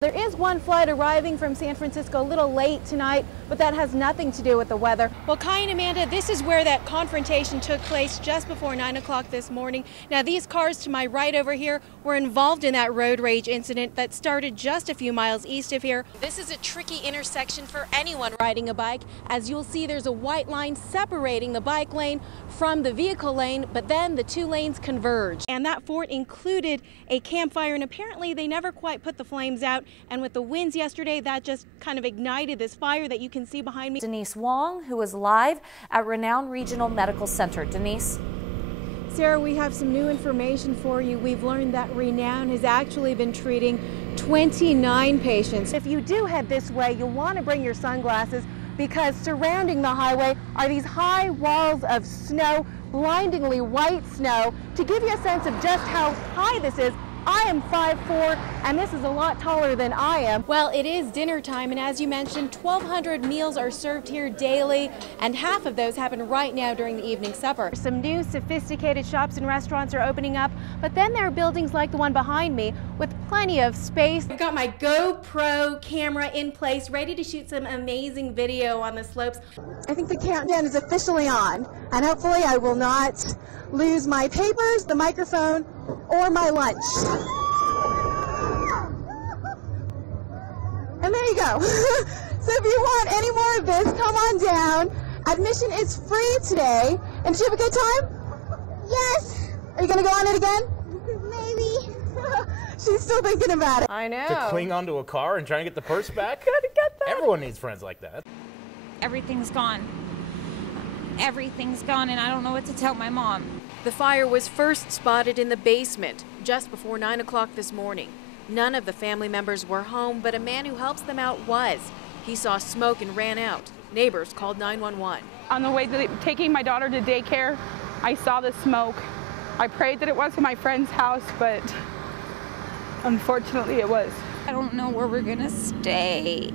There is one flight arriving from San Francisco a little late tonight, but that has nothing to do with the weather. Well, Kai and Amanda, this is where that confrontation took place just before 9 o'clock this morning. Now, these cars to my right over here were involved in that road rage incident that started just a few miles east of here. This is a tricky intersection for anyone riding a bike. As you'll see, there's a white line separating the bike lane from the vehicle lane, but then the two lanes converge. And that fort included a campfire, and apparently they never quite put the flames out. And with the winds yesterday, that just kind of ignited this fire that you can see behind me. Denise Wong, who is live at Renown Regional Medical Center. Denise? Sarah, we have some new information for you. We've learned that Renown has actually been treating 29 patients. If you do head this way, you'll want to bring your sunglasses because surrounding the highway are these high walls of snow, blindingly white snow. To give you a sense of just how high this is, I am 5'4", and this is a lot taller than I am. Well, it is dinner time, and as you mentioned, 1,200 meals are served here daily, and half of those happen right now during the evening supper. Some new sophisticated shops and restaurants are opening up, but then there are buildings like the one behind me with plenty of space. I've got my GoPro camera in place, ready to shoot some amazing video on the slopes. I think the countdown is officially on, and hopefully I will not lose my papers, the microphone, or my lunch. And there you go. So if you want any more of this, come on down. Admission is free today. And did you have a good time? Yes. Are you going to go on it again? Maybe. She's still thinking about it. I know. To cling onto a car and try to get the purse back? Gotta get that. Everyone needs friends like that. Everything's gone. Everything's gone, and I don't know what to tell my mom. The fire was first spotted in the basement just before 9 o'clock this morning. None of the family members were home, but a man who helps them out was. He saw smoke and ran out. Neighbors called 911. On the way to taking my daughter to daycare, I saw the smoke. I prayed that it wasn't my friend's house, but unfortunately it was. I don't know where we're gonna stay.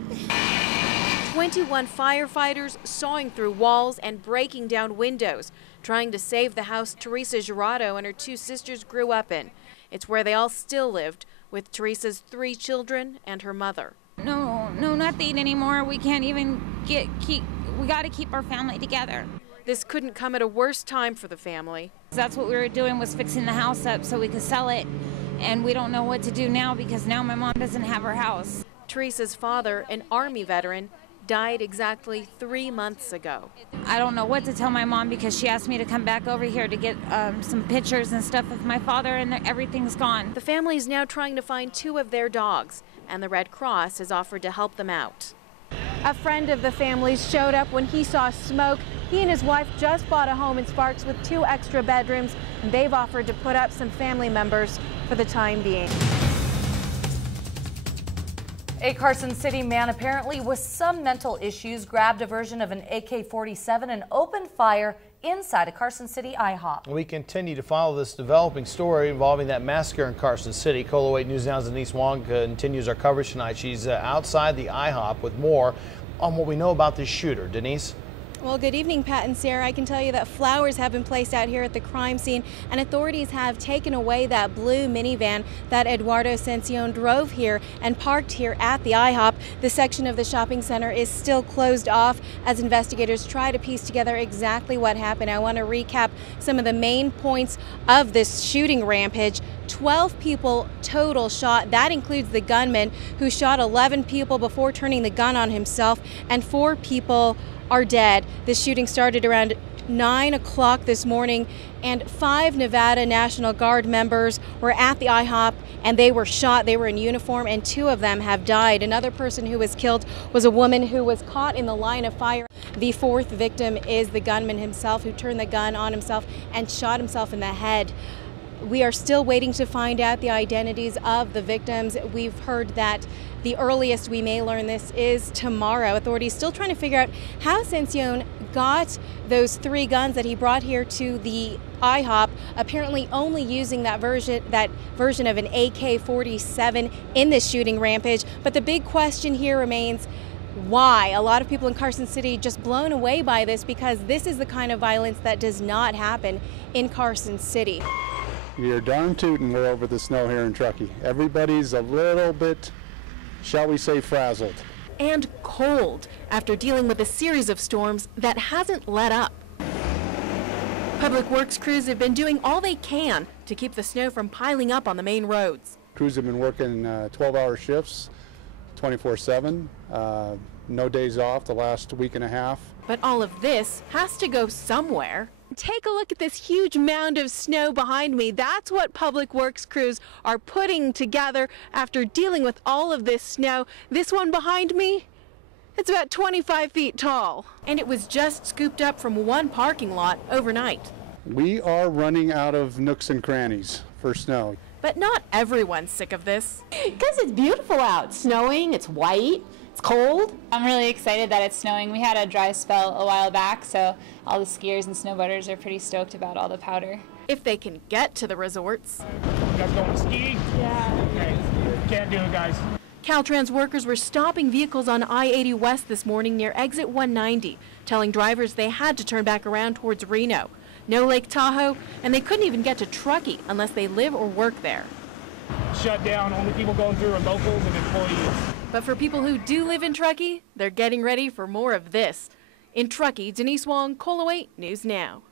21 firefighters sawing through walls and breaking down windows, trying to save the house Teresa Gerardo and her two sisters grew up in. It's where they all still lived, with Teresa's 3 children and her mother. No, nothing anymore. We can't even we gotta keep our family together. This couldn't come at a worse time for the family. That's what we were doing, was fixing the house up so we could sell it. And we don't know what to do now because now my mom doesn't have her house. Teresa's father, an Army veteran, died exactly 3 months ago. I don't know what to tell my mom because she asked me to come back over here to get some pictures and stuff of my father, and everything's gone. The family is now trying to find 2 of their dogs, and the Red Cross has offered to help them out. A friend of the family's showed up when he saw smoke. He and his wife just bought a home in Sparks with 2 extra bedrooms, and they've offered to put up some family members for the time being. A Carson City man, apparently with some mental issues, grabbed a version of an AK-47 and opened fire inside a Carson City IHOP. We continue to follow this developing story involving that massacre in Carson City. KOLO 8 News Now's Denise Wong continues our coverage tonight. She's outside the IHOP with more on what we know about this shooter. Denise? Well, good evening, Pat and Sarah. I can tell you that flowers have been placed out here at the crime scene, and authorities have taken away that blue minivan that Eduardo Cencion drove here and parked here at the IHOP. This section of the shopping center is still closed off as investigators try to piece together exactly what happened. I want to recap some of the main points of this shooting rampage. 12 people total shot. That includes the gunman who shot 11 people before turning the gun on himself, and 4 people are dead. This shooting started around 9 o'clock this morning, and 5 Nevada National Guard members were at the IHOP and they were shot. They were in uniform, and 2 of them have died. Another person who was killed was a woman who was caught in the line of fire. The 4th victim is the gunman himself, who turned the gun on himself and shot himself in the head. We are still waiting to find out the identities of the victims. We've heard that the earliest we may learn this is tomorrow. Authorities still trying to figure out how Cencion got those 3 guns that he brought here to the IHOP, apparently only using that version of an AK-47 in this shooting rampage. But the big question here remains, why? A lot of people in Carson City just blown away by this, because this is the kind of violence that does not happen in Carson City. You're darn tootin' we're over the snow here in Truckee. Everybody's a little bit shall we say, frazzled. And cold after dealing with a series of storms that hasn't let up. Public Works crews have been doing all they can to keep the snow from piling up on the main roads. Crews have been working 12-hour shifts, 24/7, no days off the last week and a half. But all of this has to go somewhere. Take a look at this huge mound of snow behind me. That's what Public Works crews are putting together after dealing with all of this snow. This one behind me, it's about 25 feet tall. And it was just scooped up from one parking lot overnight. We are running out of nooks and crannies for snow. But not everyone's sick of this. Because it's beautiful out. It's snowing, it's white, it's cold. I'm really excited that it's snowing. We had a dry spell a while back, so all the skiers and snowboarders are pretty stoked about all the powder. If they can get to the resorts. You guys going to ski? Yeah. Okay. Can't do it, guys. Caltrans workers were stopping vehicles on I-80 West this morning near exit 190, telling drivers they had to turn back around towards Reno. No Lake Tahoe, and they couldn't even get to Truckee unless they live or work there. Shut down. Only people going through are locals and employees. But for people who do live in Truckee, they're getting ready for more of this. In Truckee, Denise Wong, KOLO 8 News Now.